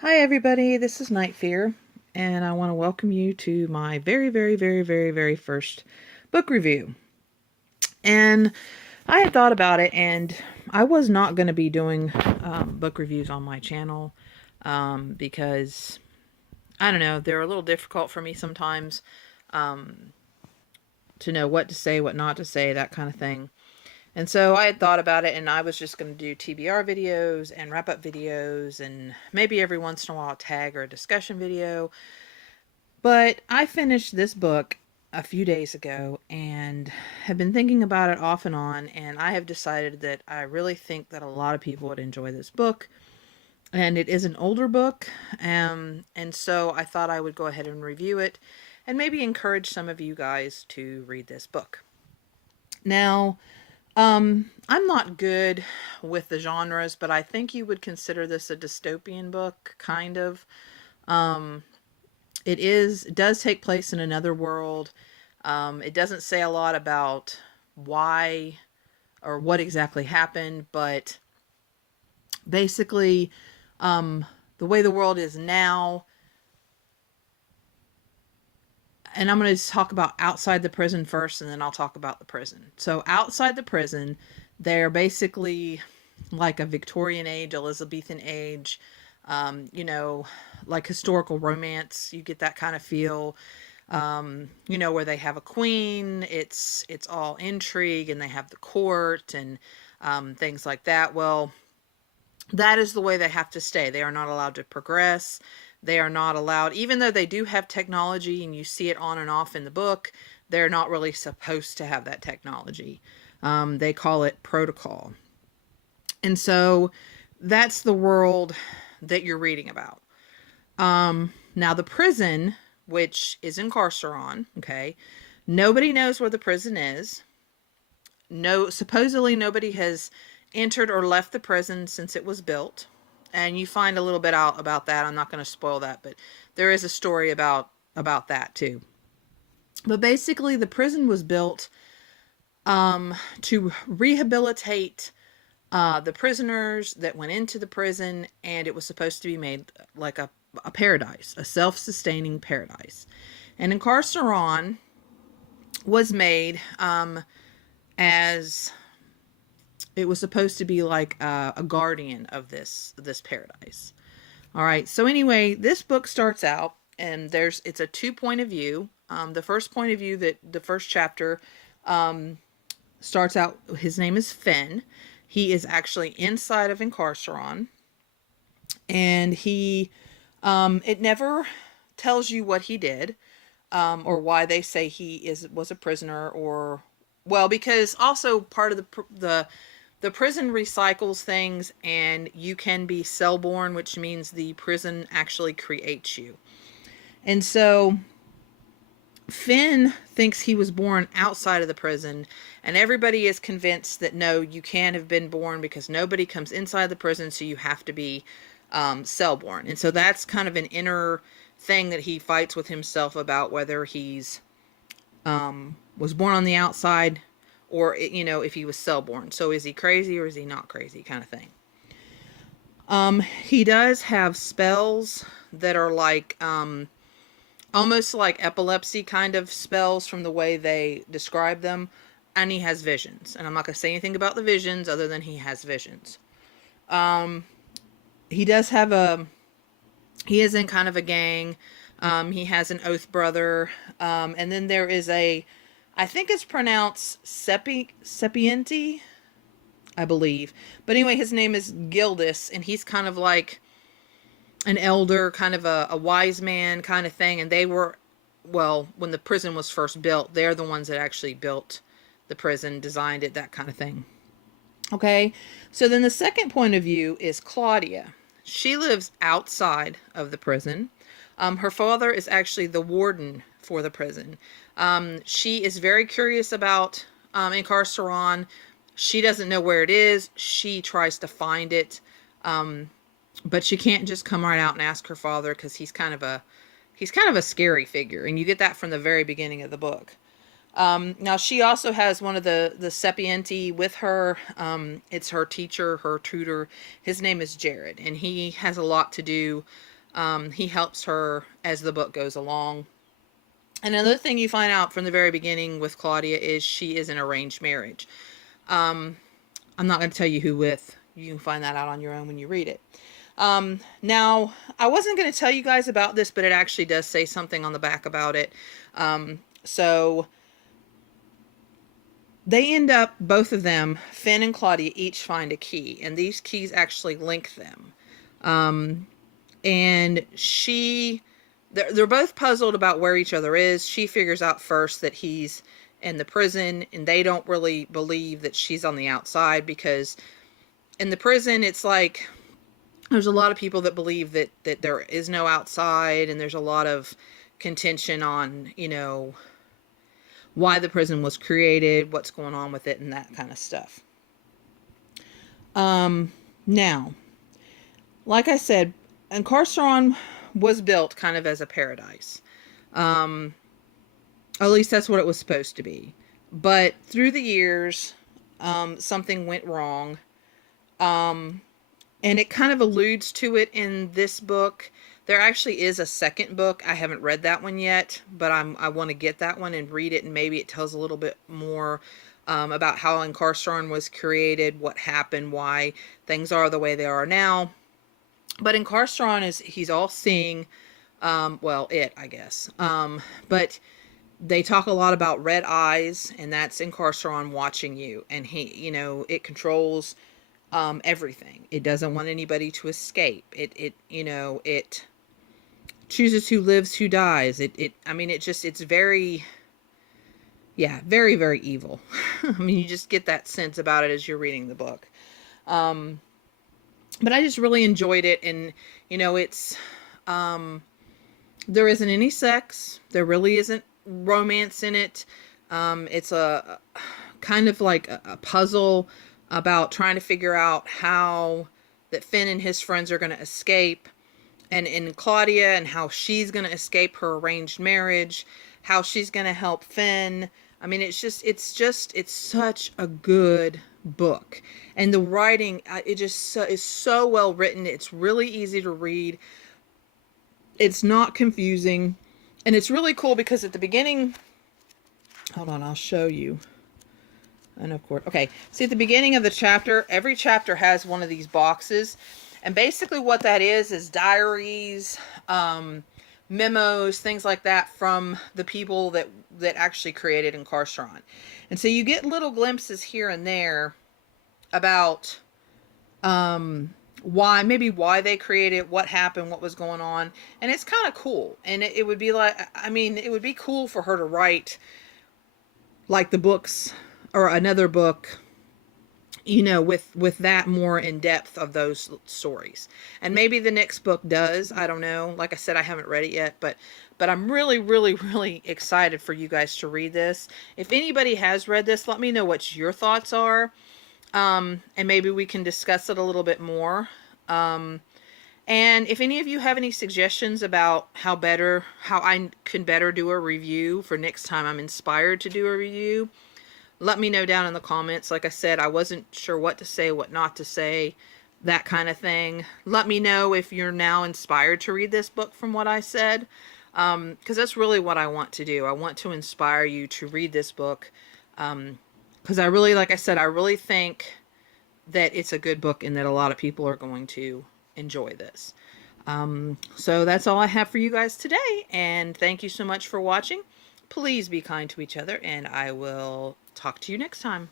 Hi everybody, this is Night Fear, and I want to welcome you to my very first book review. And I had thought about it, and I was not going to be doing book reviews on my channel because, I don't know, they're a little difficult for me sometimes um, to know what to say, what not to say, that kind of thing. And so I had thought about it, and I was just going to do TBR videos and wrap up videos, and maybe every once in a while a tag or a discussion video. But I finished this book a few days ago and have been thinking about it off and on, and I have decided that I really think that a lot of people would enjoy this book. And it is an older book, and so I thought I would go ahead and review it and maybe encourage some of you guys to read this book. Now, I'm not good with the genres, but I think you would consider this a dystopian book, kind of. Um, it does take place in another world. It doesn't say a lot about why or what exactly happened, but basically, um, the way the world is now, and I'm going to talk about outside the prison first, and then I'll talk about the prison. So, outside the prison, they're basically like a Victorian age, Elizabethan age, you know, like historical romance. You get that kind of feel. Where they have a queen. It's all intrigue, and they have the court and things like that. Well, that is the way they have to stay. They are not allowed to progress. They are not allowed, even though they do have technology, and you see it on and off in the book. They're not really supposed to have that technology. They call it protocol, and so that's the world that you're reading about. Now the prison, which is Incarceron, okay, nobody knows where the prison is. No, supposedly nobody has entered or left the prison since it was built. And you find a little bit out about that. I'm not going to spoil that, but there is a story about that too. But basically, the prison was built to rehabilitate the prisoners that went into the prison, and it was supposed to be made like a paradise, a self-sustaining paradise. And Incarceron was made as it was supposed to be like a guardian of this paradise. All right. So anyway, this book starts out, and it's a two point of view. The first point of view, that the first chapter starts out. His name is Finn. He is actually inside of Incarceron, and it never tells you what he did, or why they say was a prisoner, or, well, because also part of the prison recycles things, and you can be cell-born, which means the prison actually creates you. And so Finn thinks he was born outside of the prison, and everybody is convinced that no, you can't have been born because nobody comes inside the prison, so you have to be cell-born. And so that's kind of an inner thing that he fights with himself about, whether he's was born on the outside, or if he was cell-born. So is he crazy or is he not crazy, kind of thing. He does have spells that are like almost like epilepsy kind of spells from the way they describe them, and he has visions. And I'm not going to say anything about the visions other than he has visions. He does have he is in kind of a gang. He has an oath brother. And then there is I think it's pronounced Sepienti, I believe. But anyway, his name is Gildus, and he's kind of like an elder, kind of a wise man kind of thing. And they were, well, when the prison was first built, they're the ones that actually built the prison, designed it, that kind of thing. Okay, so then the second point of view is Claudia. She lives outside of the prison. Her father is actually the warden for the prison. She is very curious about Incarceron. She doesn't know where it is. She tries to find it, but she can't just come right out and ask her father, because he's kind of a scary figure, and you get that from the very beginning of the book. Now she also has one of the Sapienti with her. It's her teacher, her tutor. His name is Jared, and he has a lot to do. He helps her as the book goes along. And another thing you find out from the very beginning with Claudia is she is an arranged marriage. I'm not going to tell you who with. You can find that out on your own when you read it. Now, I wasn't going to tell you guys about this, but it actually does say something on the back about it. So they end up, both of them, Finn and Claudia, each find a key, and these keys actually link them. And they're both puzzled about where each other is. She figures out first that he's in the prison, and they don't really believe that she's on the outside, because in the prison, it's like there's a lot of people that believe that there is no outside, and there's a lot of contention on, why the prison was created, what's going on with it, and that kind of stuff. Now, like I said, Incarceron was built kind of as a paradise. At least that's what it was supposed to be. But through the years, something went wrong. And it kind of alludes to it in this book. There actually is a second book. I haven't read that one yet, but I want to get that one and read it, and maybe it tells a little bit more about how Incarceron was created, what happened, why things are the way they are now. But Incarceron he's all-seeing, I guess. But they talk a lot about red eyes, and that's Incarceron watching you, and it controls everything. It doesn't want anybody to escape. It chooses who lives, who dies. It's very, very, very evil. You just get that sense about it as you're reading the book. But I just really enjoyed it, and it's there isn't any sex. There really isn't romance in it. It's a kind of like a puzzle about trying to figure out how that Finn and his friends are going to escape, and in Claudia, and how she's going to escape her arranged marriage, how she's going to help Finn. It's such a good book, and the writing, is so well written. It's really easy to read. It's not confusing, and it's really cool because at the beginning, hold on, I'll show you. And of course, okay, see at the beginning of the chapter, every chapter has one of these boxes, and basically what that is diaries, memos, things like that from the people that actually created Incarceron. And so you get little glimpses here and there about why they created, what happened, what was going on, and it's kind of cool. And it would be like, it would be cool for her to write like the books or another book, with that more in depth of those stories. And maybe the next book does. I don't know. Like I said, I haven't read it yet, but I'm really, really, really excited for you guys to read this. If anybody has read this, let me know what your thoughts are. And maybe we can discuss it a little bit more. And if any of you have any suggestions about how I can better do a review for next time I'm inspired to do a review, let me know down in the comments. Like I said, I wasn't sure what to say, what not to say, that kind of thing. Let me know if you're now inspired to read this book from what I said, because that's really what I want to do. I want to inspire you to read this book, because I really think that it's a good book and that a lot of people are going to enjoy this. So that's all I have for you guys today, and thank you so much for watching. Please be kind to each other, and I will talk to you next time.